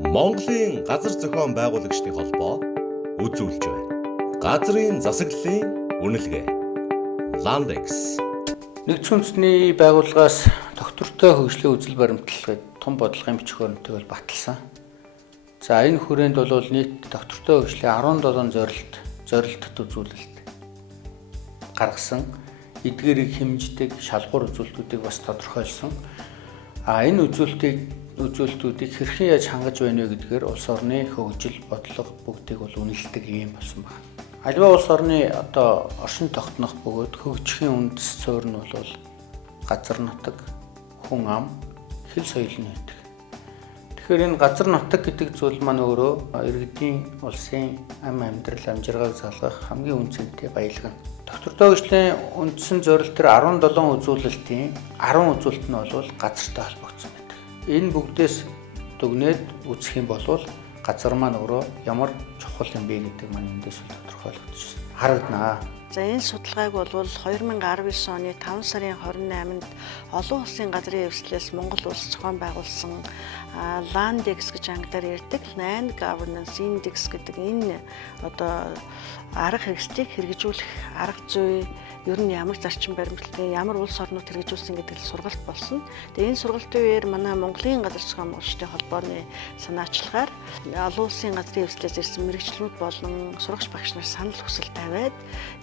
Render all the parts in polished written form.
Монголын газар зохион байгуулагчдын холбоо үзүүлж байна. Газрын засаглалын үнэлгээ. Landex. Нэгдсэн үндэсний байгууллагаас доктортой хөгжлийн үзэл баримтлагыг том бодлогын бичгээр нэгтгэл баталсан. За энэ хүрээнд бол нийт доктортой хөгжлийн 17 зорилттой үзүүлэлт гаргасан. Эдгээрийг хэмждэг шалгуур үзүүлэлтүүдийг бас тодорхойлсон. Энэ үзүүлэлтүүдийг хэрхэн яаж хангаж байна вэ гэдгээр улс орны хөгжил, бодлого бүгдийг бол үнэлдэг юм болсон байна. Аливаа улс орны оршин тогтнох бөгөөд хөгжихийн үндэс суурь нь бол газар нутаг, хүн ам, хэл соёлын нэтг. Тэгэхээр энэ газар нутаг гэдэг зүйл маань өөрөө иргэдийн улсын ам амьдрал, амжиргааг залгах хамгийн үнцэнтэй баялаг. Доктортой хөгжлийн үндсэн зорилт төр 17 үзүүлэлтийн 10 үзүүлэлт нь бол газартай холбогдсон байдаг. Энэ бүгдээс дүгнээд үзэх юм бол газар маань өөрөө ямар чухал юм бэ гэдэг маань эндээс тодорхойлогдож харагдана. За энэ судалгааг бол 2019 оны 5 сарын 28-нд олон улсын газрын эвслээс Монгол улс зохион байгуулсан Landex гэж англиар ярьдаг Land Governance Index гэдэг энэ арга хэрэгслийг хэрэгжүүлэх арга зүй ер нь ямар зарчим баримтлагын ямар улс орнууд хэрэгжүүлсэн гэдэг л сургалт болсон. Тэгээ энэ сургалтын үеэр манай Монголын газар зохион байгуулагчдын холбооны санаачлагаар олон улсын газрын эвслээс ирсэн мэргэжлүүд болон сурагч багш нар санал хүсэл тавиад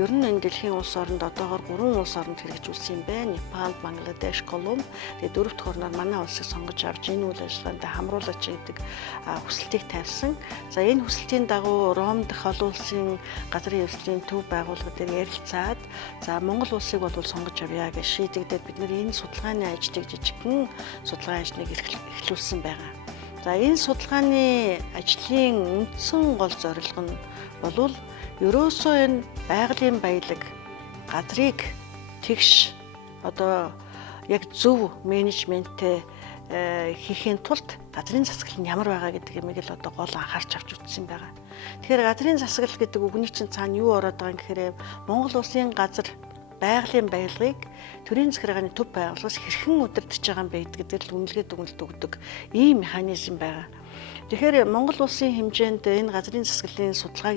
ер нь энэ дэлхийн улс оронд одоогоор 3 улс оронд хэрэгжүүлсэн юм байна. Непал, Бангладеш, Колумб. Тэгээ дөрөвт хорноор манай улсыг сонгож авч энэ үйл ажиллагаанд хамруулаач гэдэг хүсэлтийг тавьсан. За энэ хүсэлтийн дагуу Ром дахь олон улсын газрын эвслийн төв байгууллага дээр ярилцаад за Монгол улсыг бол сонгож авъя гэж шийдэгдээд бид нэр энэ судалгааны ажлыг жижигхэн судалгааны ажлыг эхлүүлсэн байгаа. За энэ судалгааны ажлын үндсэн гол зорилго нь бол ерөөсөө энэ байгалийн баялаг газрыг тэгш яг зөв менежменттэй хийхин тулд газрын засаглал нь ямар байгаа гэдэг юмыг л гол анхаарч авч үзсэн байгаа. Тэгэхээр газрын засаглал гэдэг үгний чинь цаана юу ороод байгаа юм гэхээр Монгол улсын газар байгалийн баялагыг төрийн захиргааны төв байгууллагаас хэрхэн удирдах байгаа юм бэ гэдгээр л үнэлгээ дүгнэлт өгдөг ийм механизм байгаа. Тэгэхээр Монгол улсын хэмжээнд энэ газрын засаглалын судалгааг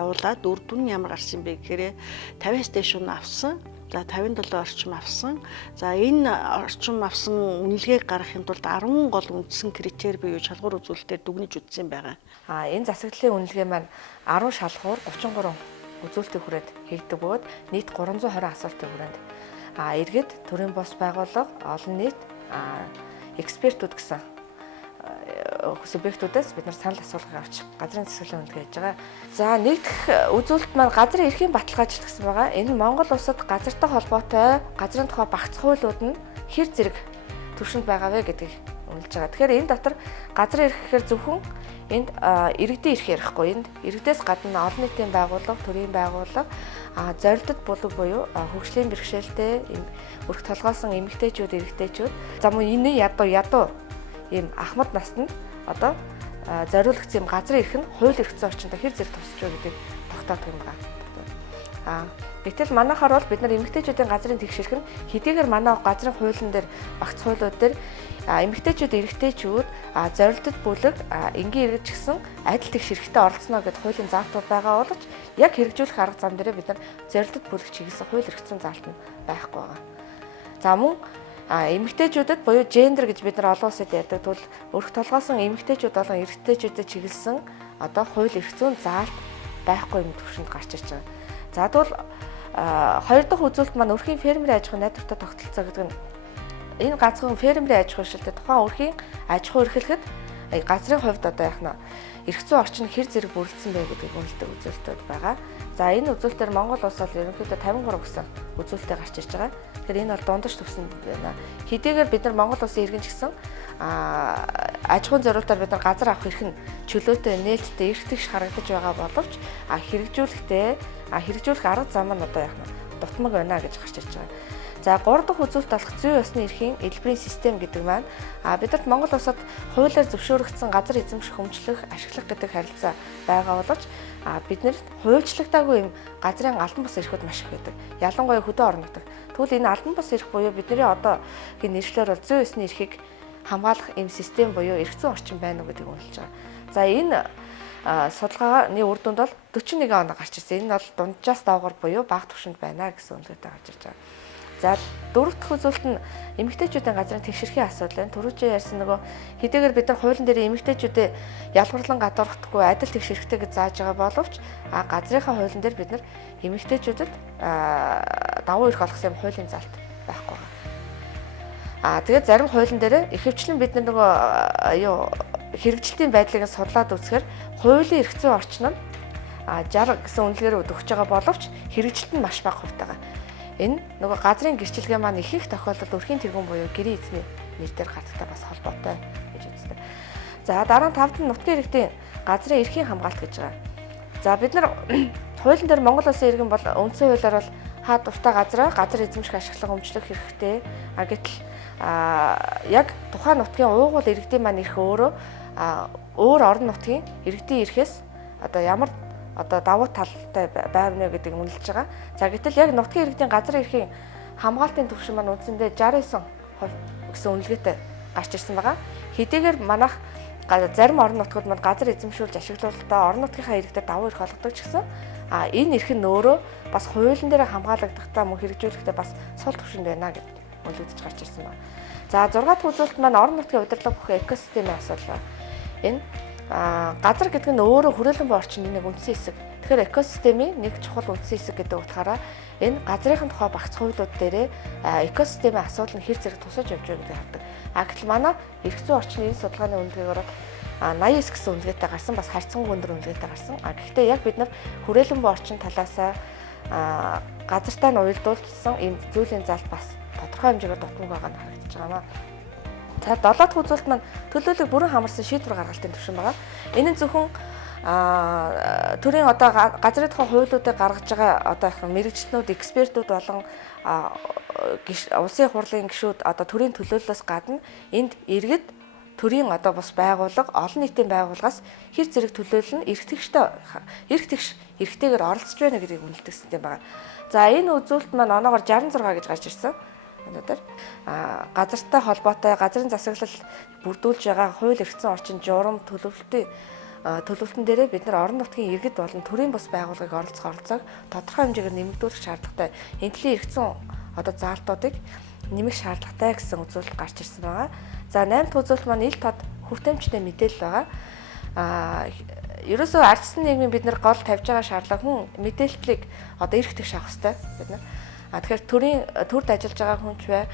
явуулаад үр дүн нь ямар гарсан бэ гэхээр 50-аас дээш нь авсан. За 57 орчим авсан. За энэ орчим авсан үнэлгээг гаргахын тулд 10 гол үндсэн критерий буюу шалгуур үзүүлэлтээр дүгнэж үзсэн байгаа. Энэ засаглалын үнэлгээ маань 10 шалгуур 33 үзүүлэлтийн хүрээд хийгдэг бөгөөд нийт 320 асуултын хүрээнд иргэд төрийн бос байгууллага, олон нийт, экспертүүд гэсэн субъектүүдээс бид нар санал асуулгыг авч газрын засаглалын үнэлгээ хийж байгаа. За нэгдэх үзүүлэлт маань газрын эрхийн баталгаажлт гэсэн байгаа. Энэ Монгол улсад газартай холбоотой газрын тухай багц хуулиуд нь хэр зэрэг түвшинд байгаа вэ гэдгийг үнэлж байгаа. Тэгэхээр энэ дотор газрын эрх гэхээр зөвхөн энд иргэдийн эрх ярихгүй. Энд иргэдээс гадна олон нийтийн байгууллага, төрийн байгууллага, зорилтод буюу хөгжлийн бэрхшээлтэй өрх толгойсон эмэгтэйчүүд, эрэгтэйчүүд, за мөн энэ ядуу ийм ахмад наснд зориулагдсан газрын эрх нь хууль эрх зүйн орчинд хэр зэрэг тусч вэ гэдгийг тогтоох юм байна. Гэтэл манайхаар бол бид нар эмэгтэйчүүдийн газрын тэгш эрх нь хэдийгээр манай газрын хуулийн дээр багц хуулиуд дээр эмэгтэйчүүд, эрэгтэйчүүд зорилтод бүлэг энгийн иргэд ч гэсэн адил тэгш эрхтэй оролцоно гэдэг хуулийн заалтууд байгаа боловч яг хэрэгжүүлэх арга зам дээр бид нар зорилтод бүлэг чиглэсэн хууль эрх зүйн заалт нь байхгүй байгаа. За мөн эмэгтэйчүүдэд буюу гендер гэж бид нар олон улсад ярьдаг тул өрх толгойсон эмэгтэйчүүд болон эрэгтэйчүүдэд чиглэсэн хууль эрх зүйн заалт байхгүй юм төвшөнд гарч ирж байгаа. За тэгвэл хоёр дахь үзүүлэлт маань өрхийн фермерийн аж ахуйн найдвартай тогтолцоо гэдэг нь энэ ганцхан фермерийн аж ахуй шилдэг тухайн өрхийн аж ахуй эрхлэхэд газрын хувьд эрх зүйн орчин хэр зэрэг бүрдсэн бэ гэдгийг үнэлдэг үзүүлэлтүүд байгаа. За энэ үзүүлэлтээр Монгол улс бол ерөнхийдөө 53 гэсэн үзүүлэлтэд гарч ирж байгаа. Тэгэхээр энэ бол дундаж төвсөн байна. Хэдийгээр бид нар Монгол улсын иргэн ч гэсэн аж ахуйн зорилтоор бид нар газар авах эрх нь чөлөөтэй, нээлттэй, эрх тэгш харагдаж байгаа боловч хэрэгжүүлэх арга зам нь дутмаг байна гэж гарч ирж байгаа. За 3 дахь үзүүлэлт болох зүйн ёсны эрхийн элбэрийн систем гэдэг маань бидэрт Монгол улсад хуулиар зөвшөөрөгдсөн газар эзэмших, өмчлөх, ашиглах гэдэг харилцаа байгаа боловч биднэрт хуульчлагдаагүй юм газрын албан бус эрхүүд маш их байдаг. Ялангуяа хөдөө орон нутаг. Тэгвэл энэ албан бус эрх буюу бидний одоогийн нэршлэр бол зүйн ёсны эрхийг хамгаалах ийм систем буюу эрх зүйн орчин байна уу гэдгийг үнэлж байгаа. За энэ судалгааны үр дүнд бол 41 оноо гарч ирсэн. Энэ бол дунджаас доогоор буюу бага түвшинд байна гэсэн үнэлгээтэй гарч ирж байгаа. За дөрөв дэх үзүүлэлт нь эмэгтэйчүүдийн газрын тэгшэрхийн асуудал байна. Түрүүчээ ярьсан нөгөө хэдийгээр бид нар хуулийн дээр эмэгтэйчүүдэд ялгарлан гадуурхдаггүй адил тэгшэрхтэй гэж зааж байгаа боловч газрынхаа хуулийн дээр бид нар эмэгтэйчүүдэд давуу эрх олгох юм хуулийн залт байхгүй байгаа. Тэгээд зарим хуулийн дээр ихэвчлэн бид нар нөгөө хэрэгжилтийн байдлыг судлаад үзэхээр хуулийн эрх зүйн орчин нь 60 гэсэн үнэлгээр өгч байгаа боловч хэрэгжилт нь маш бага хувьтай байгаа. Энэ нөгөө газрын гэрчлэгээ маань ихэнх тохиолдолд өрхийн тэргуун буюу гэрийн эзний нэр дээр гардагтай бас холбоотой гэж үздэг. За дараа нь 5 дахь нь нутгийн иргэдийн газрын эрхийн хамгаалт гэж байгаа. За бид нар хуулийн дээр Монгол Улсын иргэн бол үндсэн хуулиар бол хаа дуртай газар эзэмших ашиглах өмчлөх хэрэгтэй. Гэтэл яг тухайн нутгийн уугуул иргэдийн маань ирэх өөр орон нутгийн иргэдийн ирэхээс ямар давуу талтай байвна гэдгийг үнэлж байгаа. За гэтэл яг нутгийн иргэдийн газар эрхийн хамгаалтын түвшин маань үндсэндээ 69% гэсэн үнэлгээтэй гарч ирсэн байгаа. Хэдийгээр манайх зарим орон нутгууд маань газар эзэмшүүлж ашиглуулахдаа орон нутгийнхаа иргэдэд давуу эрх олгодог ч гэсэн энэ эрх нь өөрөө бас хуулийн дээр хамгаалагдахтаа мөн хэрэгжүүлэхдээ бас сул түвшинд байна гэж үнэлэгдэж гарч ирсэн байна. За 6 дахь үзүүлэлт маань орон нутгийн удирдлага бүхий экосистемийн асуудал байна. Энэ газар гэдэг нь өөрөө хүрээлэн буй орчны нэг үндсэн хэсэг. Тэгэхээр экосистемийн нэг чухал үндсэн хэсэг гэдэг утгаараа энэ газрынхын тухай багц хуулиуд дээрээ экосистемийн асуудал нь хэр зэрэг тусаж явж байгаа гэдгийг хардаг. Гэтэл манай эрх зүйн орчны энэ судалгааны үнэлгээгээр 89 гэсэн үнэлгээтэй гарсан, бас харьцангуй өндөр үнэлгээтэй гарсан. Гэхдээ яг бид нар хүрээлэн буй орчин талаасаа газартаа нь уялдуулсан энэ зүйлийн залт бас тодорхой хэмжээгээр дутмаг байгаа нь харагдаж байна. За 7 дахь үзүүлэлт маань төлөөлөг бүрэн хамарсан шийдвэр гаргалтын түвшин байгаа. Энэ нь зөвхөн төрийн газрын тухай хуулиудыг гаргаж байгаа мэрэгчлэнүүд, экспертүүд болон улсын хурлын гишүүд төрийн төлөөллөөс гадна энд иргэд төрийн бас байгууллага, олон нийтийн байгууллагаас хэр зэрэг төлөөлөл нь эрх эрхтэйгээр оролцож байна гэдгийг үнэлдэг систем байгаа. За энэ үзүүлэлт маань оноогоор 66 гэж гарч ирсэн. Өнөөдөр газартай холбоотой газрын засаглал бүрдүүлж байгаа хууль эрх зүйн орчин журам төлөвлөлтөн дээрээ бид нар орон нутгийн иргэд болон төрийн бус байгууллагыг оролцоог тодорхой хэмжээгээр нэмэгдүүлэх шаардлагатай. Энэлийн эрх зүйн заалтуудыг нэмэх шаардлагатай гэсэн үзүүлэлт гарч ирсэн байгаа. За 8 дахь үзүүлэлт маань ил тод хүртээмжтэй мэдээлэл байгаа. Ерөөсөө ардсан нийгмийн бид нар гол тавьж байгаа шаардлага хүн мэдээллийг эрх тэгш авах хэрэгтэй бид нар. Тэгэхээр төрд ажиллаж байгаа хүн ч бай,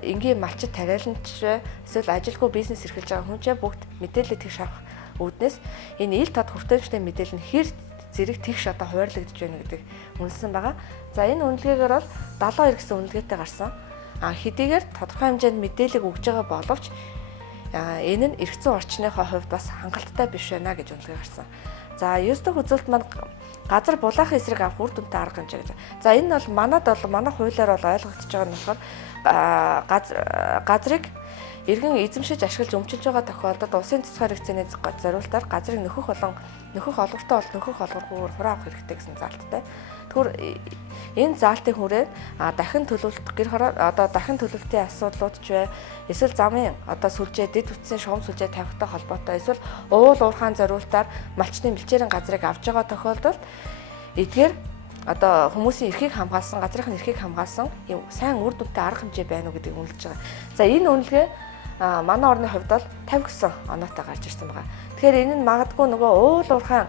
энгийн малчид тариаланч бай, эсвэл ажилгүй бизнес эрхэлж байгаа хүн ч бүгд мэдээлэл тэгш авах үүднээс энэ ил тод хүртээмжтэй мэдээлэл нь хэр зэрэг тэгш хуваарлагдж байна гэдэг үнэлсэн байгаа. За энэ үнэлгээгээр бол 72 гэсэн үнэлгээтэй гарсан. Хэдийгээр тодорхой хэмжээнд мэдээлэл өгж байгаа боловч энэ нь эрх зүйн орчныхоо хувьд бас хангалттай биш байна гэж үнэлгээ гарсан. За 9 дахь үзүүлэлт маань газар булаахын эсрэг авах үр дүнтэй арга хэмжээ гэж. За энэ нь бол манай хуулиар бол ойлгогдож байгаа нь болохоор газрыг иргэн эзэмшиж ашиглаж өмчилж байгаа тохиолдолд улсын цэцгээр хэрэгцээний зориултаар газрыг нөхөх олбортой бол нөхөх олборгүйгээр хураа авах хэрэгтэй гэсэн заалттай. Тэгвэл энэ заалтын хүрээ дахин төлөвлөлт дахин төлөвлөлтийн асуудлууд ч бай, эсвэл замын сүлжээ дэд утсын шугам сүлжээ тавихтай холбоотой, эсвэл уул уурхаан зориултаар малчны бэлчээрийн газрыг авж байгаа тохиолдолд эдгээр хүмүүсийн эрхийг хамгаалсан, газрын эрхийг хамгаалсан юм сайн үр дүнтэй арга хэмжээ байна уу гэдгийг үнэлж байгаа. За энэ үнэлгээ манай орны хувьд бол 50 гэсэн оноотой гарч ирсэн байгаа. Тэгэхээр энэ нь магадгүй нөгөө уул уурхаан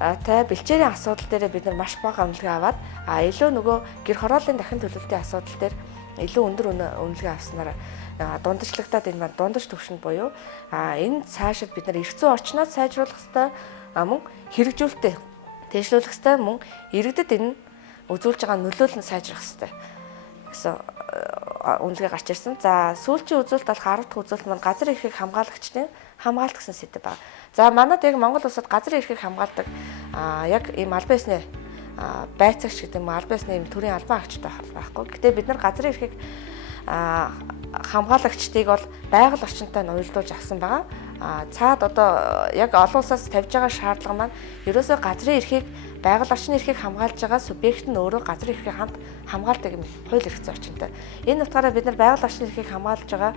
бэлчээрийн асуудал дээр бид нар маш бага үнэлгээ аваад илүү нөгөө гэр хорооллын дахин төлөвлөлтийн асуудал дээр илүү өндөр үнэлгээ авснараа дундажлагтаад энэ маань дундаж төвшөнд буюу энэ цаашид бид нар эрх зүйн орчноо сайжруулах хэрэгтэй, мөн хэрэгжүүлэлтээ дэвшлүүлэх хэрэгтэй, мөн иргэдэд энэ үзүүлж байгаа нөлөөлөл нь сайжрах хэрэгтэй гэсэн үнэлгээ гарч ирсэн. За сүүлчийн үзүүлэлт болох 10 дахь үзүүлэлт маань газар эрхийг хамгаалагчдын хамгаалт гэсэн сэдэв байна. За манад яг Монгол улсад газар эрхийг хамгаалдаг яг ийм албан ёсны байцаагч гэдэг юм албан ёсны ийм төрийн албан агчтай байхгүй. Гэтэ бид нар газар эрхийг хамгаалагчдыг бол байгаль орчинтой нь уялдуулж авсан байгаа. Цаад яг олон улсаас тавьж байгаа шаардлага маань ерөөсөө газрын эрхийг байгаль орчны эрхийг хамгаалж байгаа субъект нь өөрөө газрын эрхийг хамт хамгаалдаг юм хууль эрх зүйн орчинтой. Энэ утгаараа бид нар байгаль орчны эрхийг хамгаалж байгаа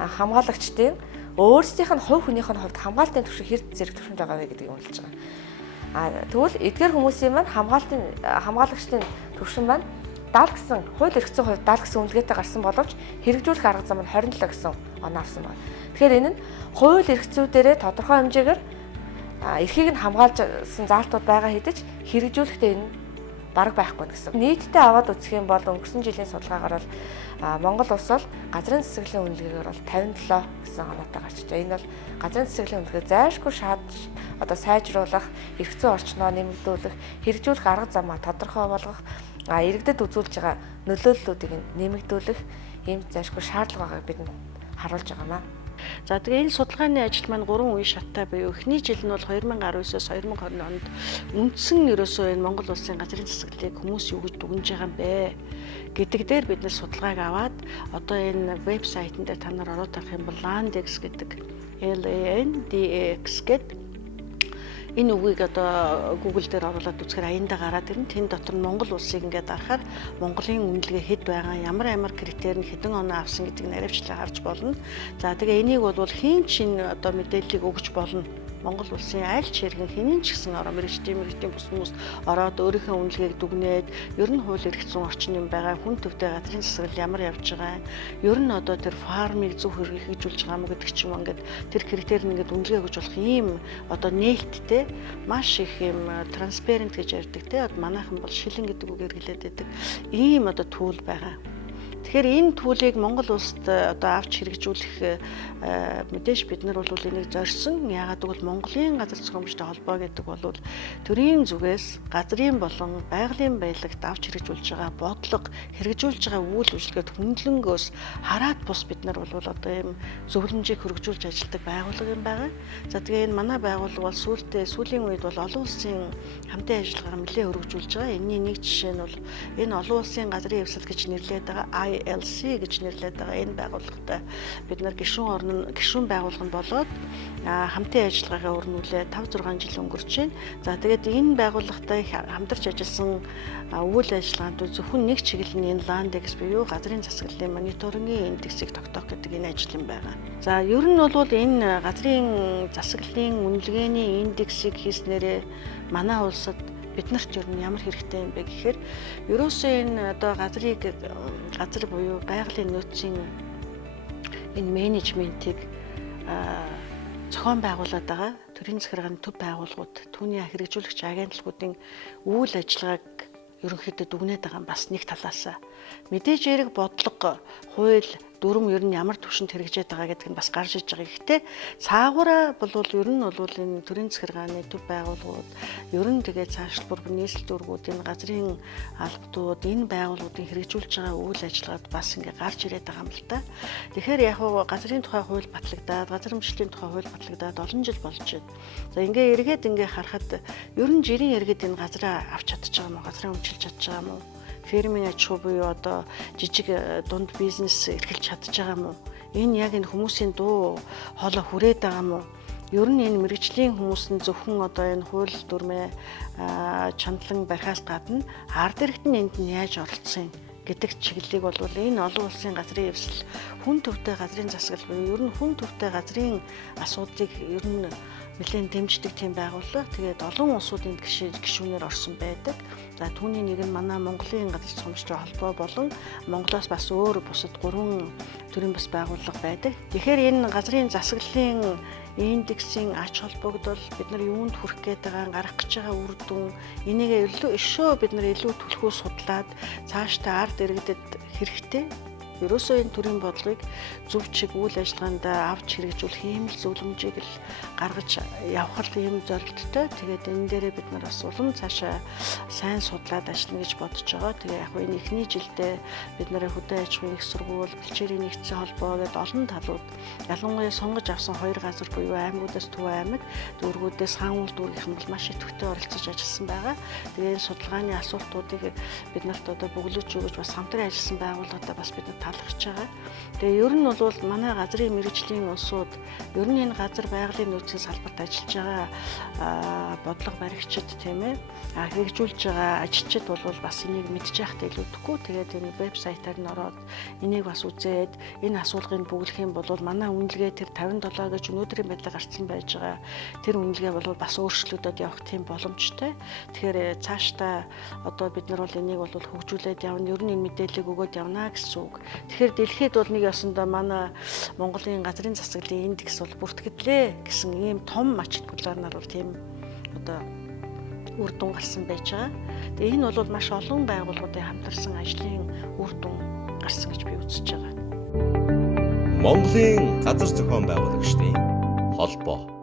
хамгаалагчдын өөрсдийнх нь хувь хүнийх нь хувьд хамгаалтын түвшин хэр зэрэг төвшөнд байгаа вэ гэдгийг үнэлж байгаа. Тэгвэл эдгээр хүмүүсийн маань хамгаалагчдын төвшин маань 70 гэсэн хууль эрх зүйн хувьд 70 гэсэн үнэлгээтэй гарсан боловч хэрэгжүүлэх арга зам нь 27 гэсэн оноо авсан байна. Тэгэхээр энэ нь хууль эрх зүй дээрээ тодорхой хэмжээгээр эрхийг нь хамгаалжсан заалтууд байгаа хэдиж хэрэгжүүлэхдээ энэ бараг байхгүй гэсэн. Нийтдээ аваад үзэх юм бол өнгөрсөн жилийн судалгаагаар бол Монгол улс бол газрын засаглалын үнэлгээгээр бол 57 гэсэн оноотой гарч ижээ. Энэ бол газрын засаглалын үнэлгээ зайлшгүй сайжруулах, эрх зүйн орчноо нэмэгдүүлэх, хэрэгжүүлэх арга замаа тодорхой болгох, иргэдэд үзүүлж байгаа нөлөөллүүдийг нэмэгдүүлэх ийм зайлшгүй шаардлага байгааг бид харуулж байгаамаа. За тэгээ энэ судалгааны ажил маань 3 үе шаттай буюу эхний жил нь бол 2019-оос 2020 онд үндсэн ерөөсөө энэ Монгол улсын газрын засаглалыг хүмүүс юу гэж дүгнэж байгаа юм бэ гэдэг дээр бид нэр судалгааг аваад одоо энэ вебсайтн дээр та нар ороод авах юм бол Landex гэдэг LANDEX гэдэг энэ үгийг одоо Google дээр оруулаад үзэхээр аяндаа гараад ирнэ. Тэн дотор нь Монгол улсыг ингээд харахаар Монголын үнэлгээ хэд байгаа, ямар критерий нь хэдэн оноо авсан гэдгийг наривчлаа харж болно. За тэгээ энийг бол хийн чин одоо мэдээллийг өгч болно. Монгол улсын аль ч иргэн хинэн ч гэсэн мэрэгчдийн бус хүмүүс ороод өөрийнхөө үнэлгээг дүгнээд ер нь хууль эрх зүйн орчин юм байгаа, хүн төвтэй газрын засаглал ямар явж байгаа, ер нь одоо тэр фармыг зөв хэрэгжүүлж байгаа мó гэдэг ч юм ингээд тэр критерийг ингээд үнэлгээ өгж болох ийм одоо нээлттэй маш их юм транспарент гэж ярьдаг те манайхан бол шилэн гэдэг үгээр хэлээд байдаг ийм одоо түүл байгаа. Тэгэхээр энэ түүлийг Монгол улсад одоо авч хэрэгжүүлэх мэдээж бид нар бол энийг зорьсон. Яагаад гэвэл Монголын газар зохион байгуулалттай холбоо гэдэг бол төрийн зүгээс газрын болон байгалийн баялагт авч хэрэгжүүлж байгаа бодлого, хэрэгжүүлж байгаа үйл ажиллагааг хөндлөнгөөс хараад бус бид нар бол одоо ийм зөвлөмжийг хөргөжүүлж ажилладаг байгууллага юм байгаа. За тэгээ энэ манай байгууллага бол сүүлийн үед бол олон улсын хамтын ажиллагаагаар нэлээд хөргөжүүлж байгаа. Энэний нэг жишээ нь бол энэ олон улсын газрын явцад гэж нэрлэдэг байгаа ILC гэж нэрлэдэг байгаа энэ байгууллагатай бид нар гишүүн байгууллага болоод хамтын ажиллагаагаа өрнүүлээ 5-6 жил өнгөрч байна. За тэгээд энэ байгууллагатай хамтарч ажилласан үйл ажиллагаанд зөвхөн нэг чиглэлийн энэ Landex буюу газрын засаглалын мониторингийн индексийг тогтоох гэдэг энэ ажил юм байгаа. За ер нь бол энэ газрын засаглалын үнэлгээний индексийг хийснээрээ манай улсад биднэрт ер нь ямар хэрэгтэй юм бэ гэхээр ерөөсөө энэ одоо газар буюу байгалийн нөөцийн энэ менежментийг зохион байгуулад байгаа төрийн захиргааны төв байгууллагууд түүний хэрэгжүүлэгч агентлагуудын үйл ажиллагааг ерөнхийдөө дүгнээд байгаа бас нэг талаас мэдээж эрэг бодлого, хууль, дүрм ер нь ямар түвшинд хэрэгжээд байгаа гэдэг нь бас гарч иж байгаа. Гэхдээ цаагаараа бол ер нь бол энэ төрийн захиргааны төв байгууллагууд ер нь тэгээ цаашлбар нийслэл дүүргүүд энэ газрын албадууд энэ байгууллагуудын хэрэгжүүлж байгаа үйл ажиллагаанд бас ингээ гарч ирээд байгаа юм л та. Тэгэхээр яг хуу газрын тухай хууль батлагдаад, газар өмчлөлийн тухай хууль батлагдаад олон жил болж байна. За ингээ эргээд ингээ харахад ер нь жирийн эргээд энэ газраа авч чадчих байгаа юм уу? Газраа өмчилж чадчих байгаа юм уу? Фермийн аж ахуй буюу одоо жижиг дунд бизнес эрхэлж чадж байгаа юм уу? Энэ яг энэ хүмүүсийн дуу хоолой хүрээд байгаа юм уу? Ер нь энэ мэрэгжлийн хүмүүс нь зөвхөн одоо энэ хууль дүрмээ чандлан барихаас гадна ард иргэд нь энд нь яаж оролцсон гэдэг чиглэлийг бол энэ олон улсын газрын эвсэл хүн төвтэй газрын засаглал буюу ер нь хүн төвтэй газрын асуудлыг ер нь нэлээд дэмждэг тийм байгууллага. Тэгээд олон улсуудын гишүүнээр орсон байдаг. За түүний нэг нь манай Монголын газар зохион байгуулалттай холбоо болон Монголоос бас өөр бусад 3 төрлийн бас байгууллага байдаг. Тэгэхээр энэ газрын засаглалын индексийн ач холбогдол бид нар юунд хүрэх гээд байгаа гарах гэж байгаа үр дүн энийг өшөө бид нар илүү түлхүү судлаад цаашдаа ард иргэдэд хэрэгтэй ерөөсөө энэ төрлийн бодлогыг зөв чиг үйл ажиллагаанд авч хэрэгжүүлэх ийм л зөвлөмжийг л гаргаж явах ийм зорилттой. Тэгээд энэ дээрээ бид нар бас улам цаашаа сайн судлаад ажиллана гэж бодож байгаа. Тэгээ яг энэ эхний жилдээ бид нарын хөдөө аж ахуйн их сургууль, бэлчээрийн нэгдсэн холбоо гэдэг олон талууд ялангуяа сонгож авсан 2 газар буюу аймагуудаас Төв аймаг, дүүргүүдээс Хаануул дүүргийнхэн бол маш идэвхтэй оролцож ажилласан байгаа. Тэгээ энэ судалгааны асуултуудыг бид нарт одоо бөглөж өгөж бас хамтран ажилласан байгууллагатай бас бид талархаж байгаа. Тэгээ ер нь бол манай газрын мэргэжлийн улсууд ер нь энэ газар байгалийн үндэсний салбарт ажиллаж байгаа бодлого баригчид тийм ээ хэрэгжүүлж байгаа ажилчид бол бас энийг мэдчих яхад илүүдэхгүй. Тэгээд энэ вебсайтаар нь ороод энийг бас үзээд энэ асуулгыг бүглэх юм бол манай үнэлгээ тэр $50 гэж өнөөдрийн байдлаар гарсан байж байгаа. Тэр үнэлгээ бол бас өөрчлөгдөд явах тийм боломжтой. Тэгэхээр цаашдаа одоо бид нар бол энийг бол хөгжүүлээд явна. Ер нь энэ мэдээллийг өгөөд явна гэсэн үг. Тэгэхээр дэлхийд бол нэг ёсондоо манай Монголын газрын засаглалын индекс бол бүртгэлээ гэсэн ийм том ач холбогдолтой бол тийм одоо үр дүн гарсан байж байгаа. Тэгээ энэ бол маш олон байгууллагуудын хамтарсан ажлын үр дүн гарсан гэж би үзэж байгаа. Монголын газар зохион байгуулагчдын холбоо